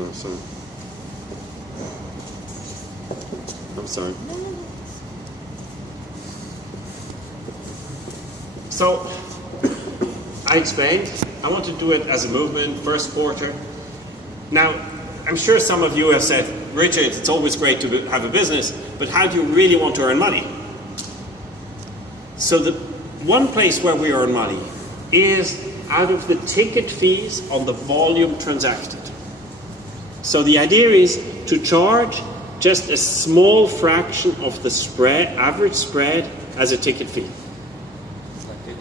No, sorry. I'm sorry. So, I explained, I want to do it as a movement, first quarter. Now, I'm sure some of you have said, Richard, it's always great to have a business, but how do you really want to earn money? So the one place where we earn money is out of the ticket fees on the volume transacted. So the idea is to charge just a small fraction of the spread, average spread, as a ticket fee. Like an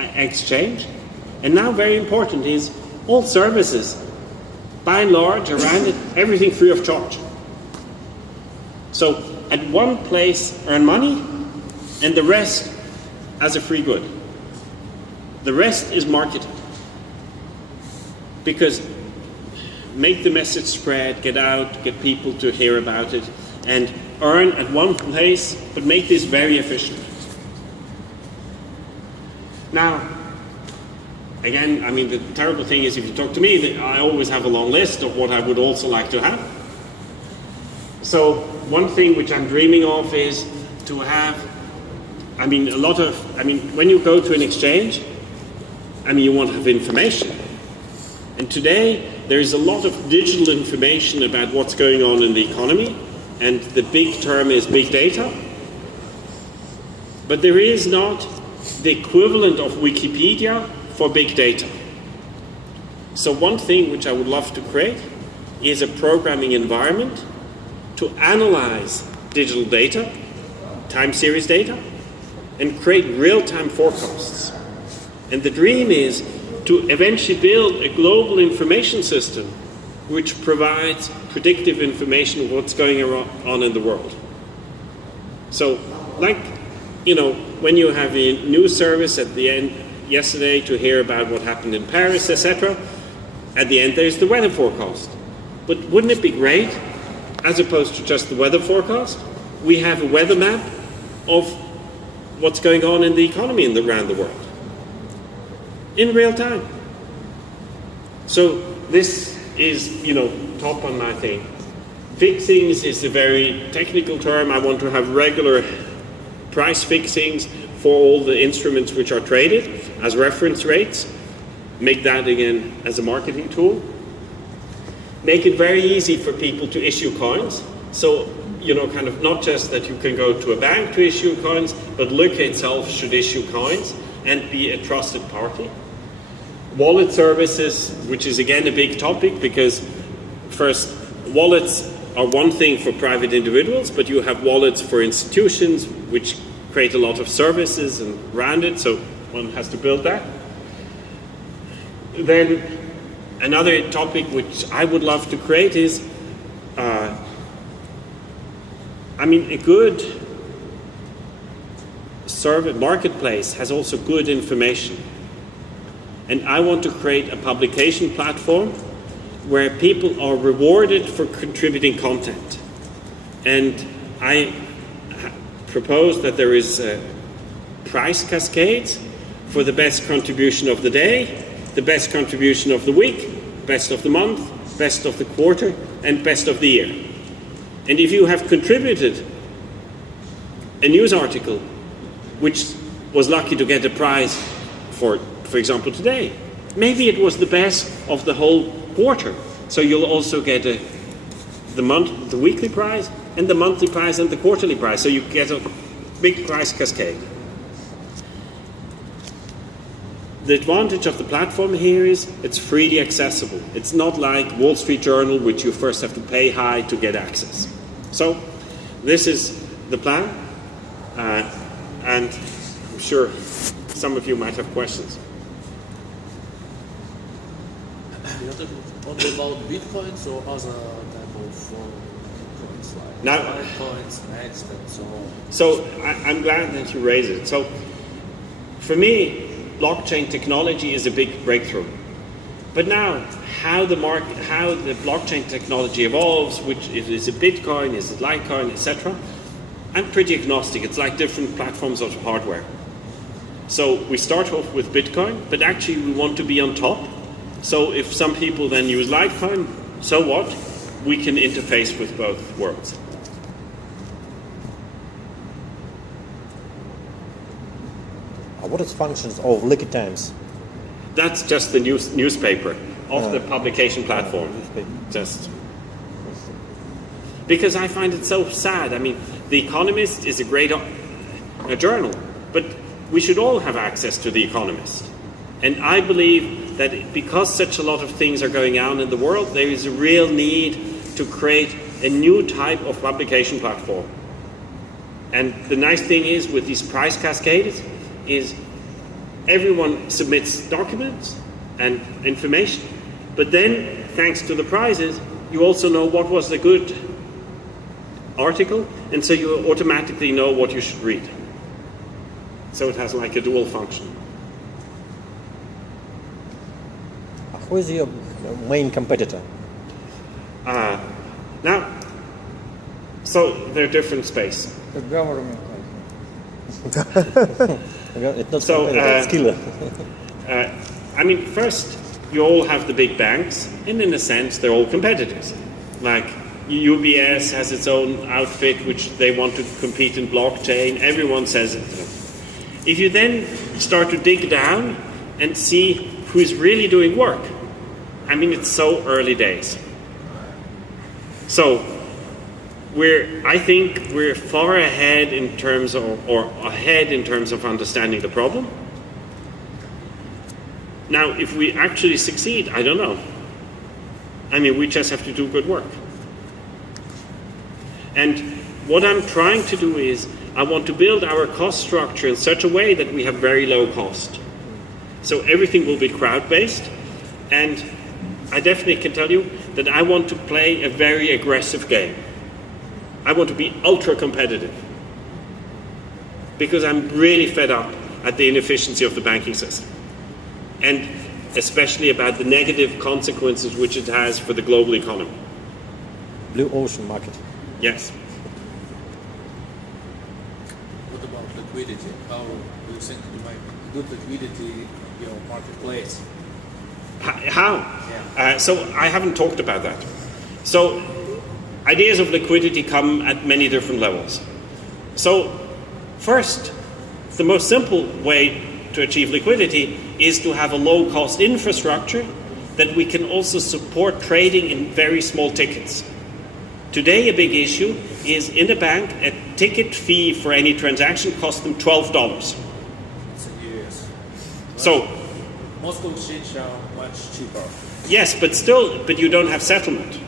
exchange. Exchange. And now very important is all services, by and large, around it, everything free of charge. So at one place earn money and the rest as a free good. The rest is marketed. Because make the message spread, get out, get people to hear about it, and earn at one place, but make this very efficient. Now, again, I mean, the terrible thing is if you talk to me, I always have a long list of what I would also like to have. So one thing which I'm dreaming of is to have, when you go to an exchange, you want to have information. And today, there is a lot of digital information about what's going on in the economy, and the big term is big data. But there is not the equivalent of Wikipedia for big data. So one thing which I would love to create is a programming environment to analyze digital data, time series data, and create real-time forecasts. And the dream is to eventually build a global information system which provides predictive information of what's going on in the world. So, like, when you have a news service at the end yesterday to hear about what happened in Paris, etc., at the end there's the weather forecast. But wouldn't it be great, as opposed to just the weather forecast, we have a weather map of what's going on in the economy around the world in real time. So this is, top on my thing. Fixings is a very technical term. I want to have regular price fixings for all the instruments which are traded as reference rates. Make that again as a marketing tool. Make it very easy for people to issue coins. So, kind of not just that you can go to a bank to issue coins, but Lykke itself should issue coins and be a trusted party. Wallet services, which is again a big topic, because first, wallets are one thing for private individuals, but you have wallets for institutions which create a lot of services and around it, so one has to build that. Then another topic which I would love to create is, a good service marketplace has also good information. And I want to create a publication platform where people are rewarded for contributing content. And I propose that there is price cascades for the best contribution of the day, the best contribution of the week, best of the month, best of the quarter, and best of the year. And if you have contributed a news article which was lucky to get a prize for example, today, maybe it was the best of the whole quarter. So you'll also get the weekly prize, and the monthly prize, and the quarterly prize. So you get a big prize cascade. The advantage of the platform here is it's freely accessible. It's not like Wall Street Journal, which you first have to pay high to get access. So this is the plan, and I'm sure some of you might have questions. You are talking only about bitcoins or other type of coins, like now, coins, Next, and so on? So I'm glad that you raised it. So for me, blockchain technology is a big breakthrough. But now, how the blockchain technology evolves, which is it Bitcoin, is it Litecoin, etc., I'm pretty agnostic. It's like different platforms of hardware. So we start off with Bitcoin, but actually we want to be on top. So if some people then use Litecoin, So what? We can interface with both worlds. What is functions of Liquid Times? That's just the newspaper of the publication platform. Just because I find it so sad. I mean, The Economist is a great journal, but we should all have access to The Economist. And I believe that because such a lot of things are going on in the world, there is a real need to create a new type of publication platform. And the nice thing is with these price cascades is everyone submits documents and information, but then thanks to the prizes, you also know what was the good article, and so you automatically know what you should read. So it has like a dual function. Who is your main competitor? Now, so they're different space. The government. It's not So, competitor, it's killer. I mean, first, you all have the big banks, and in a sense, they're all competitors. Like, UBS has its own outfit, which they want to compete in blockchain. Everyone says it. If you then start to dig down and see who's really doing work, I mean, it's so early days. So, I think we're far ahead in terms of, or ahead in terms of understanding the problem. Now, if we actually succeed, I don't know. I mean, we just have to do good work. And what I'm trying to do is, I want to build our cost structure in such a way that we have very low cost. So everything will be crowd-based, and I definitely can tell you that I want to play a very aggressive game. I want to be ultra competitive because I'm really fed up at the inefficiency of the banking system, and especially about the negative consequences which it has for the global economy. Blue ocean market. Yes. What about liquidity? How do you think you might good liquidity in your marketplace? How? So I haven't talked about that. So ideas of liquidity come at many different levels. So first, the most simple way to achieve liquidity is to have a low-cost infrastructure that we can also support trading in very small tickets. Today, a big issue is in the bank, a ticket fee for any transaction costs them $12. It's in the US. So Most exchanges are much cheaper. yes, but still, but you don't have settlement.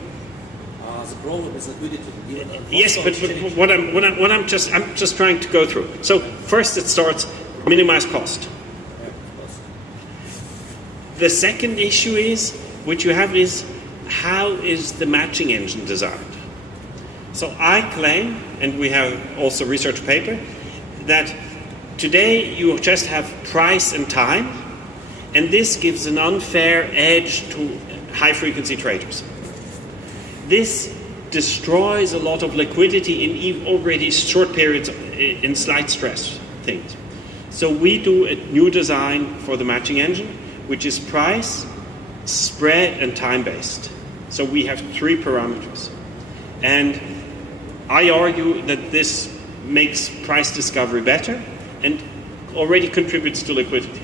The problem is liquidity. Yes, but I'm just trying to go through. So first, it starts minimize cost. Yeah, of course. The second issue is what you have is how is the matching engine designed? So I claim, and we have also research paper, that today you just have price and time, and this gives an unfair edge to high-frequency traders. This destroys a lot of liquidity in already short periods in slight stress things. So we do a new design for the matching engine, which is price, spread, and time-based. So we have 3 parameters. And I argue that this makes price discovery better and already contributes to liquidity.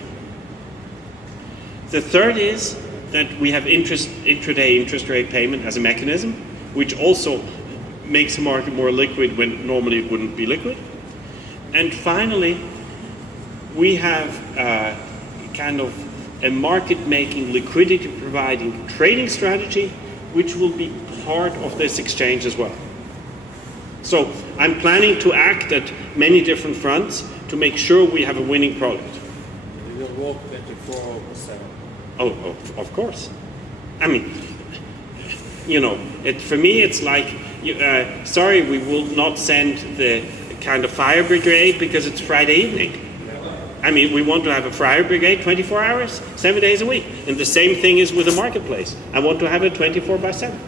The third is that we have intraday interest rate payment as a mechanism, which also makes the market more liquid when normally it wouldn't be liquid. And finally, we have kind of a market-making, liquidity-providing trading strategy, which will be part of this exchange as well. So I'm planning to act at many different fronts to make sure we have a winning product. We will work 24/7. Oh, of course. I mean, you know, for me it's like, sorry, we will not send the kind of fire brigade because it's Friday evening. I mean, we want to have a fire brigade 24 hours, 7 days a week. And the same thing is with the marketplace. I want to have it 24/7.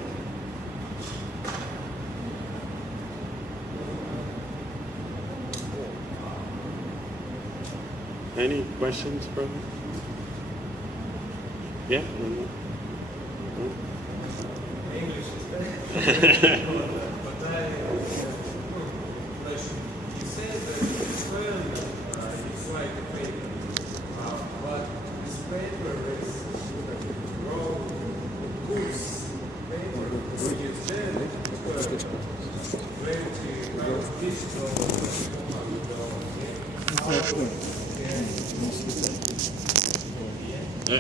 Any questions, brother? Yeah? English is better. But I question. You said that experiment is like a paper, but this paper is raw goods paper. When you sell digital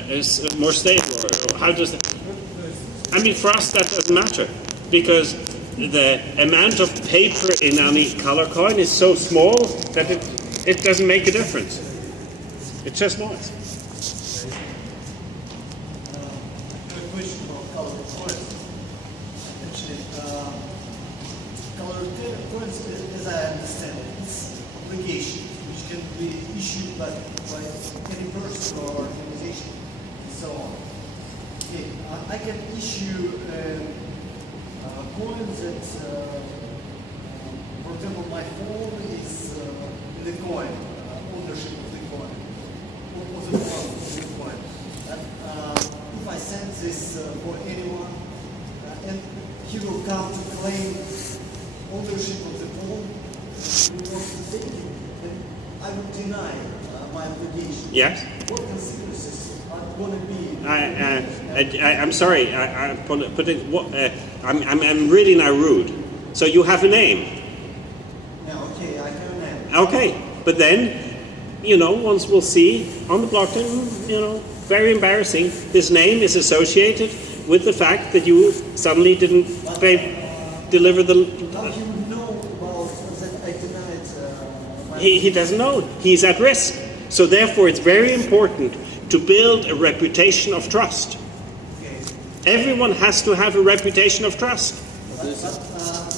is more stable, or how does it? I mean, for us that doesn't matter, because the amount of paper in any color coin is so small that it doesn't make a difference. It's just noise. A question about color coins. Actually, color coins, as I understand it, it's obligation which can be issued by any person or organization, and so on. Okay, I can issue coins that, for example, my phone is in the coin, ownership of the coin, or the phone of the coin. If I send this for anyone, and he will come to claim ownership of the phone, he wants to take it, then I would deny my obligation. Yes. What consequences are going to be? I'm sorry. I'm really now rude. So you have a name. Yeah, okay, I have a name. Okay, but then, once we'll see on the blockchain, very embarrassing. His name is associated with the fact that you suddenly didn't deliver the. How he would know about that I denied my... He doesn't know. He's at risk. So therefore, it's very important to build a reputation of trust. Okay. Everyone has to have a reputation of trust. But at the present,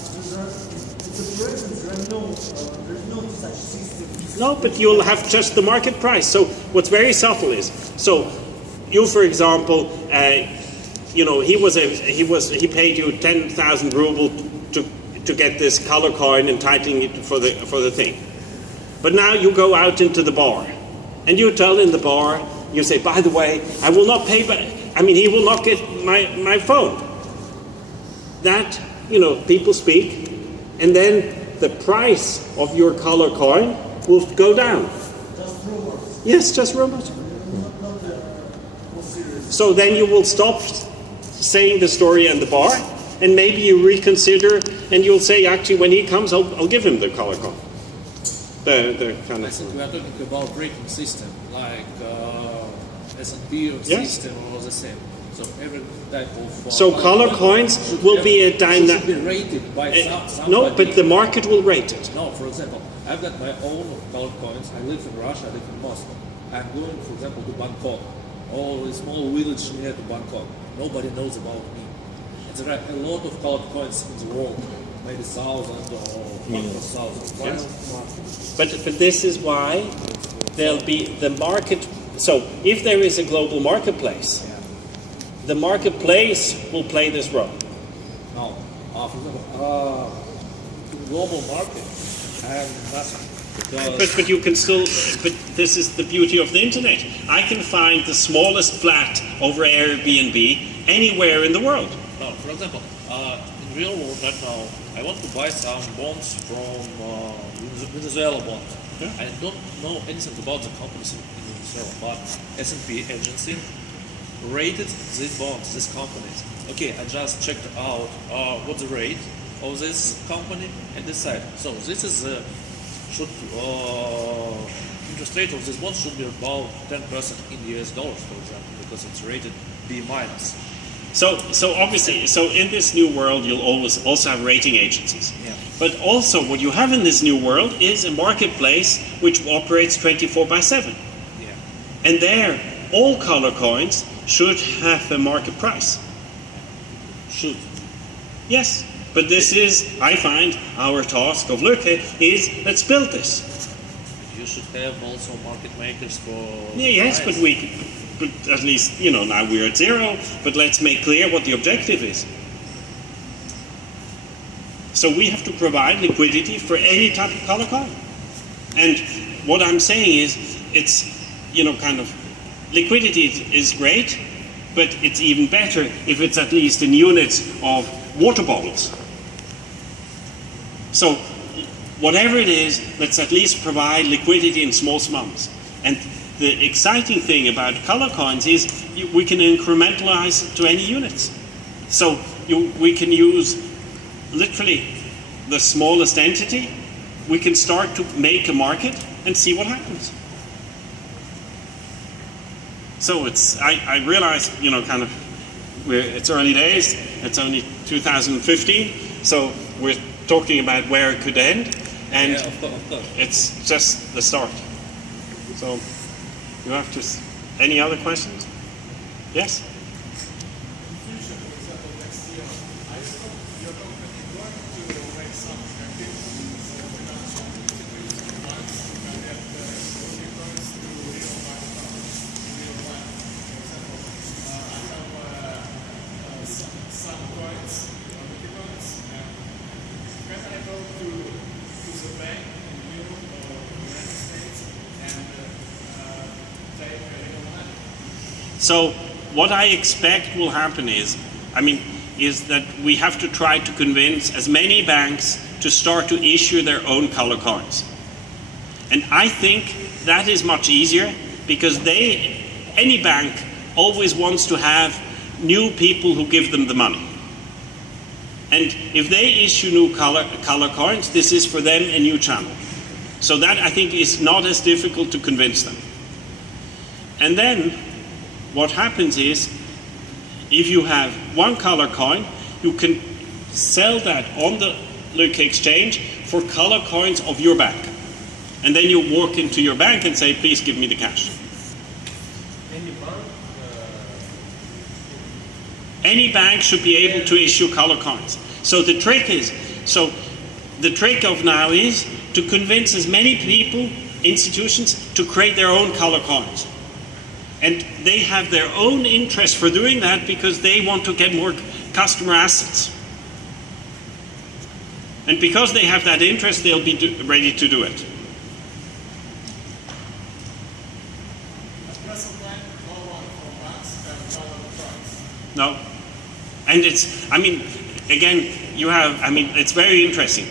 there's no such system. No, but you'll have just the market price. So what's very subtle is, so you, for example, he paid you 10,000 ruble to get this color coin entitling it for the thing. But now you go out into the bar, and you tell in the bar, you say, by the way, I will not pay back. I mean, he will not get my phone. That, people speak, and then the price of your color coin will go down. Just rumors. Yes, just rumors. Not serious. So then you will stop saying the story in the bar, and maybe you reconsider, and you'll say, actually, when he comes, I'll give him the color coin. The kind I of. think we are talking about rating system, like S&P or Yes. system or the same. So every type of. So color coins will be a dynamic. Should be rated by somebody. No, but the market will rate it. No, for example, I've got my own color coins. I live in Russia, I live in Moscow. I'm going, for example, to Bangkok, or a small village near to Bangkok. Nobody knows about me. And there are a lot of colored coins in the world, maybe 1,000 or 100,000. Yes. But this is why there'll be the market. So if there is a global marketplace, the marketplace will play this role. Now, for example, global market, I have nothing. But you can still. But this is the beauty of the internet. I can find the smallest flat over Airbnb anywhere in the world. No, for example, in real world right now, I want to buy some bonds from Venezuela bonds. Yeah. I don't know anything about the companies in Venezuela, but S&P agency rated these bonds, these companies. Okay, I just checked out what the rate of this company and decide. So this is interest rate of this bond should be about 10% in US dollars, for example, because it's rated B minus. So obviously, in this new world, you'll always also have rating agencies. Yeah. But also, what you have in this new world is a marketplace which operates 24/7. Yeah. And there, all color coins should have a market price. Should. Yes. But this is, I find, our task of Luke is, let's build this. You should have also market makers for. Yeah, yes, price. but at least, now we're at zero, but let's make clear what the objective is. So we have to provide liquidity for any type of color coin. And what I'm saying is, it's, kind of, liquidity is great, but it's even better if it's at least in units of water bottles. So whatever it is, let's at least provide liquidity in small sums. And the exciting thing about color coins is we can incrementalize it to any units. So we can use literally the smallest entity. We can start to make a market and see what happens. So I realize, you know, kind of, it's early days. It's only 2015, so we're talking about where it could end, and Yeah, of course. it's just the start. So you have to. Any other questions? Yes. So what I expect will happen is that we have to try to convince as many banks to start to issue their own color coins. And I think that is much easier because any bank always wants to have new people who give them the money. And if they issue new color coins, this is for them a new channel. So that, I think, is not as difficult to convince them. And then what happens is, if you have one color coin, you can sell that on the Lykke exchange for color coins of your bank. And then you walk into your bank and say, please give me the cash. Any bank should be able to issue color coins. So the trick of now is to convince as many people, institutions, to create their own color coins. And they have their own interest for doing that because they want to get more customer assets. And because they have that interest, they'll be ready to do it. No. And it's very interesting.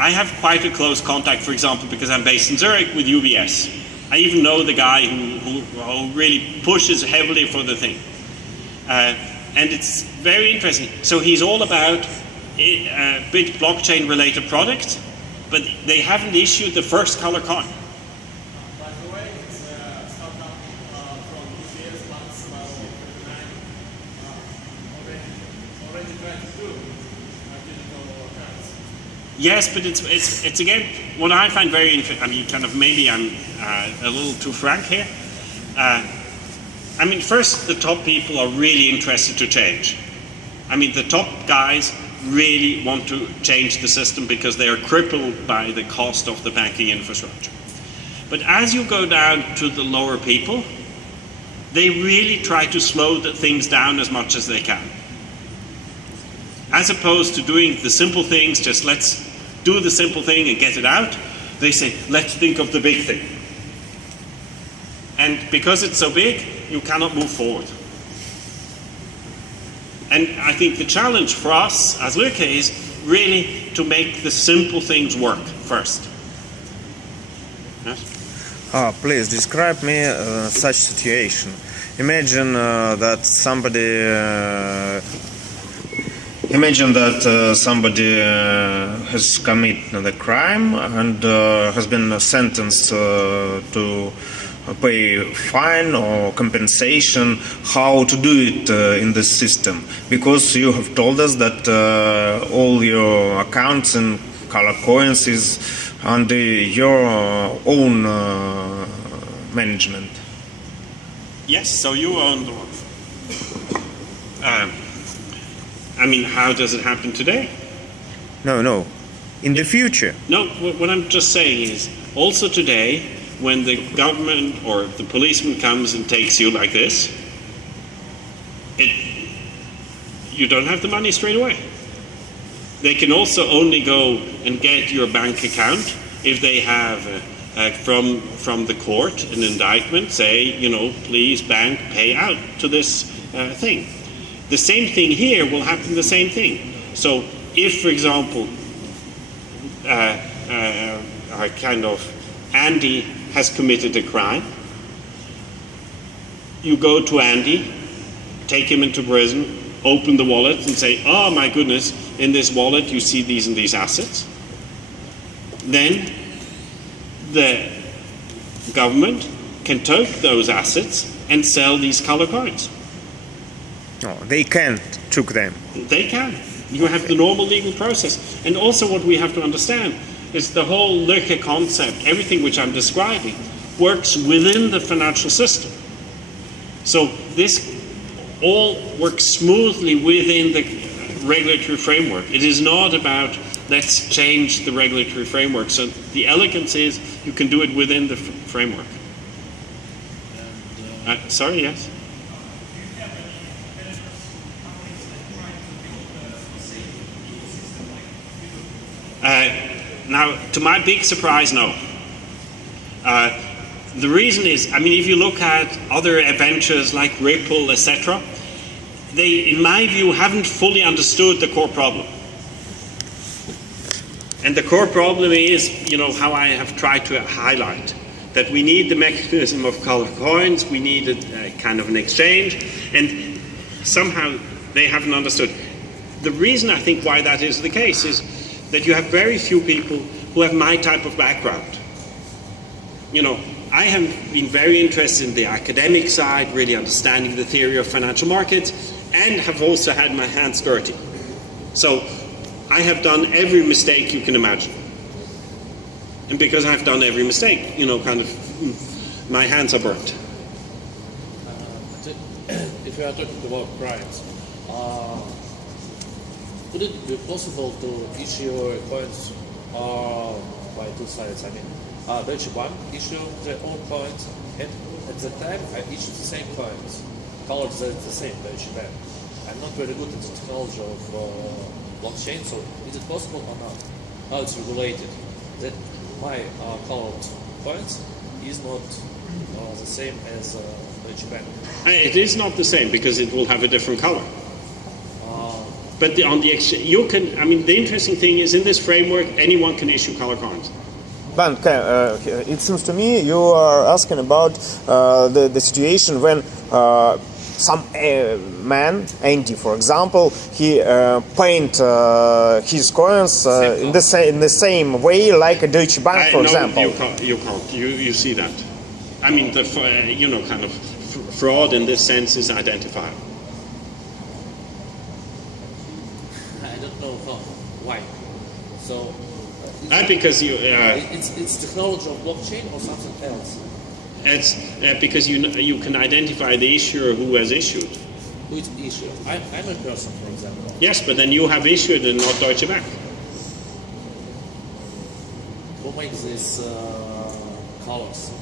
I have quite a close contact, for example, because I'm based in Zurich with UBS. I even know the guy who really pushes heavily for the thing. And it's very interesting. So he's all about big blockchain related products, but they haven't issued the first color coin. By the way, it's a startup from UBS, Max already tried to do digital currency. Yes, but it's again what I find very interesting. Maybe I'm a little too frank here. First, the top people are really interested to change. The top guys really want to change the system because they are crippled by the cost of the banking infrastructure. But as you go down to the lower people, they really try to slow things down as much as they can. As opposed to doing the simple things, just let's do the simple thing and get it out, they say, let's think of the big thing. And because it's so big, you cannot move forward. And I think the challenge for us as Lykke is really to make the simple things work first. Yes? Please describe me such situation. Imagine that somebody has committed the crime and has been sentenced to pay fine or compensation. How to do it in this system? Because you have told us that all your accounts and color coins is under your own management. Yes, so you own the one. How does it happen today? No. In the future. No, what I'm just saying is, also today, when the government or the policeman comes and takes you like this, you don't have the money straight away. They can also only go and get your bank account if they have from the court an indictment, say, you know, please bank, pay out to this thing. The same thing here will happen. The same thing. So if, for example, Andy has committed a crime, you go to Andy, take him into prison, open the wallet and say, oh my goodness, in this wallet you see these and these assets. Then the government can take those assets and sell these color coins. No, they can't took them. They can. You have the normal legal process. And also what we have to understand is the whole Lücke concept, everything which I'm describing, works within the financial system. So this all works smoothly within the regulatory framework. It is not about let's change the regulatory framework. So the elegance is you can do it within the framework. Sorry, yes? Now, to my big surprise, no. The reason is, I mean, if you look at other adventures like Ripple, etc., they, in my view, haven't fully understood the core problem. And the core problem is, you know, how I have tried to highlight, that we need the mechanism of color coins, we need a kind of an exchange, and somehow they haven't understood. The reason I think why that is the case is that you have very few people who have my type of background. You know, I have been very interested in the academic side, really understanding the theory of financial markets, and have also had my hands dirty. So I have done every mistake you can imagine. And because I've done every mistake, you know, kind of, my hands are burnt. If we are talking about crimes, would it be possible to issue coins by two sides? I mean, Deutsche Bank issue their own coins, and at the time I issued the same coins. Colors are the same, Deutsche Bank. I'm not very good at the technology of blockchain, so is it possible or not? How it's regulated that my colored coins is not the same as Deutsche Bank? It is not the same because it will have a different color. But on the exchange, you can, I mean, the interesting thing is in this framework, anyone can issue color coins. But it seems to me you are asking about the situation when some man, Andy, for example, he paint his coins in the same way like a Deutsche Bank, for example. You can't. You see that. I mean, the you know, kind of fraud in this sense is identifiable. I don't know why. So because you. It's technology of blockchain or something else. It's because you can identify the issuer who has issued. Who is issued? I'm a person, for example. Yes, but then you have issued and not Deutsche Bank. Who makes these colors?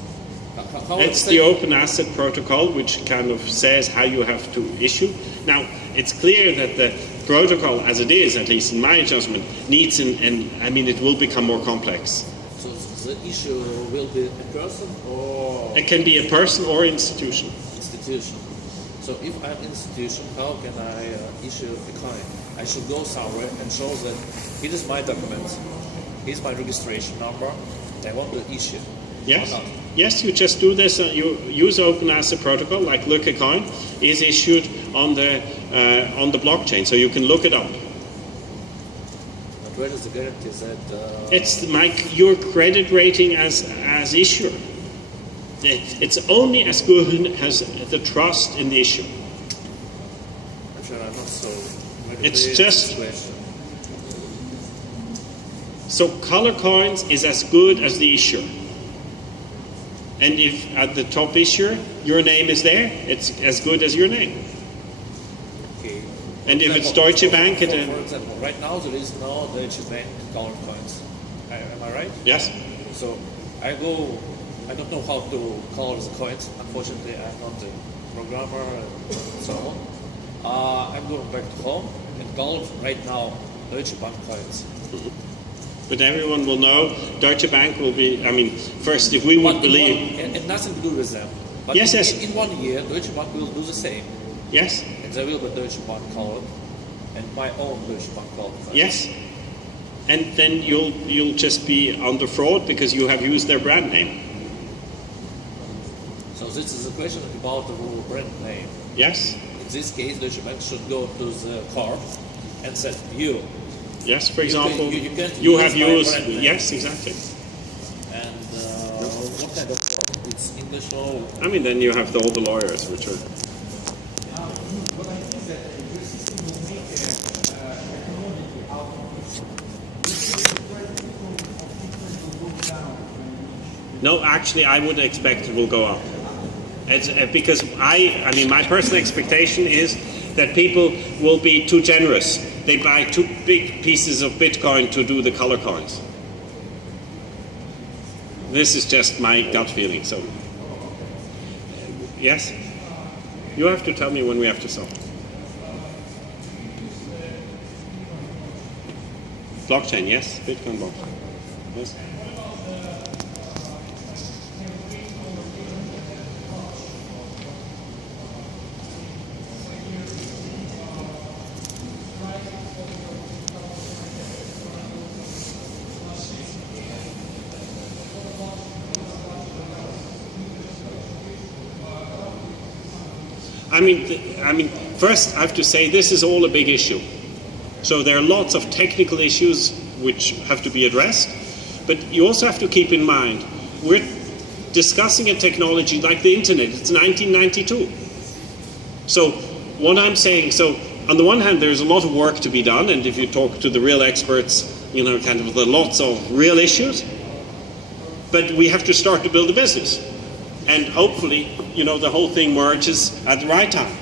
It's the Open Asset Protocol, which kind of says how you have to issue. Now, it's clear that the protocol, as it is, at least in my judgment, needs, and I mean, it will become more complex. So the issue will be a person or? It can be a person or institution. Institution. So if I'm an institution, how can I issue a coin? I should go somewhere and show that it is my documents, here's my registration number, I want to issue. Yes. Yes, you just do this. You use Open Asset Protocol, like Lücke coin is issued on the blockchain, so you can look it up. But where is the guarantee that? It's your credit rating as issuer. It's only as good as the trust in the issue. I'm sure I'm not so. It's just. So color coins is as good as the issuer. And if at the top issuer, your name is there, it's as good as your name. Okay. And if it's Deutsche Bank, for example, right now there is no Deutsche Bank colored coins. Am I right? Yes. So I don't know how to color the coins. Unfortunately, I'm not a programmer and so on. I'm going back to home and color right now Deutsche Bank coins. But everyone will know. Deutsche Bank will be. I mean, first, if we would believe. And nothing to do with them. But Yes, in, yes. in 1 year, Deutsche Bank will do the same. Yes. And there will be Deutsche Bank card and my own Deutsche Bank card. Yes. And then you'll just be under fraud because you have used their brand name. So this is a question about the brand name. Yes. In this case, Deutsche Bank should go to the card and say, you. Yes. For example, you can't you use have my used. brand name. Yes, exactly. And what kind of card? It's English or... I mean, then you have all the lawyers, which are. But I think that your system will make technology out of it. If the price of Bitcoin will go down. No, actually, I would expect it will go up. It's, because I mean, my personal expectation is that people will be too generous. They buy too big pieces of Bitcoin to do the color coins. This is just my gut feeling. So, yes, you have to tell me when we have to stop. Blockchain, yes, Bitcoin blockchain, yes. I mean, first I have to say this is all a big issue. So there are lots of technical issues which have to be addressed, but you also have to keep in mind we're discussing a technology like the internet. It's 1992. So what I'm saying, so on the one hand there's a lot of work to be done, and if you talk to the real experts, you know, kind of there are lots of real issues, but we have to start to build a business. And hopefully, you know, the whole thing merges at the right time.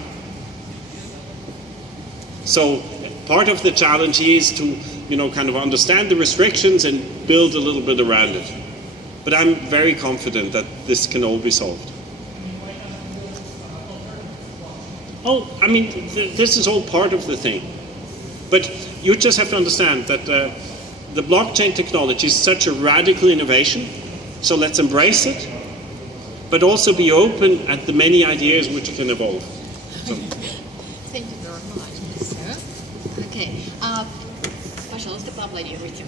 So part of the challenge is to, you know, kind of understand the restrictions and build a little bit around it. But I'm very confident that this can all be solved. Oh, I mean, this is all part of the thing. But you just have to understand that the blockchain technology is such a radical innovation, so let's embrace it, but also be open at the many ideas which can evolve. So. Thank you very much, sir. Okay. Пожалуйста, поаплодируйте.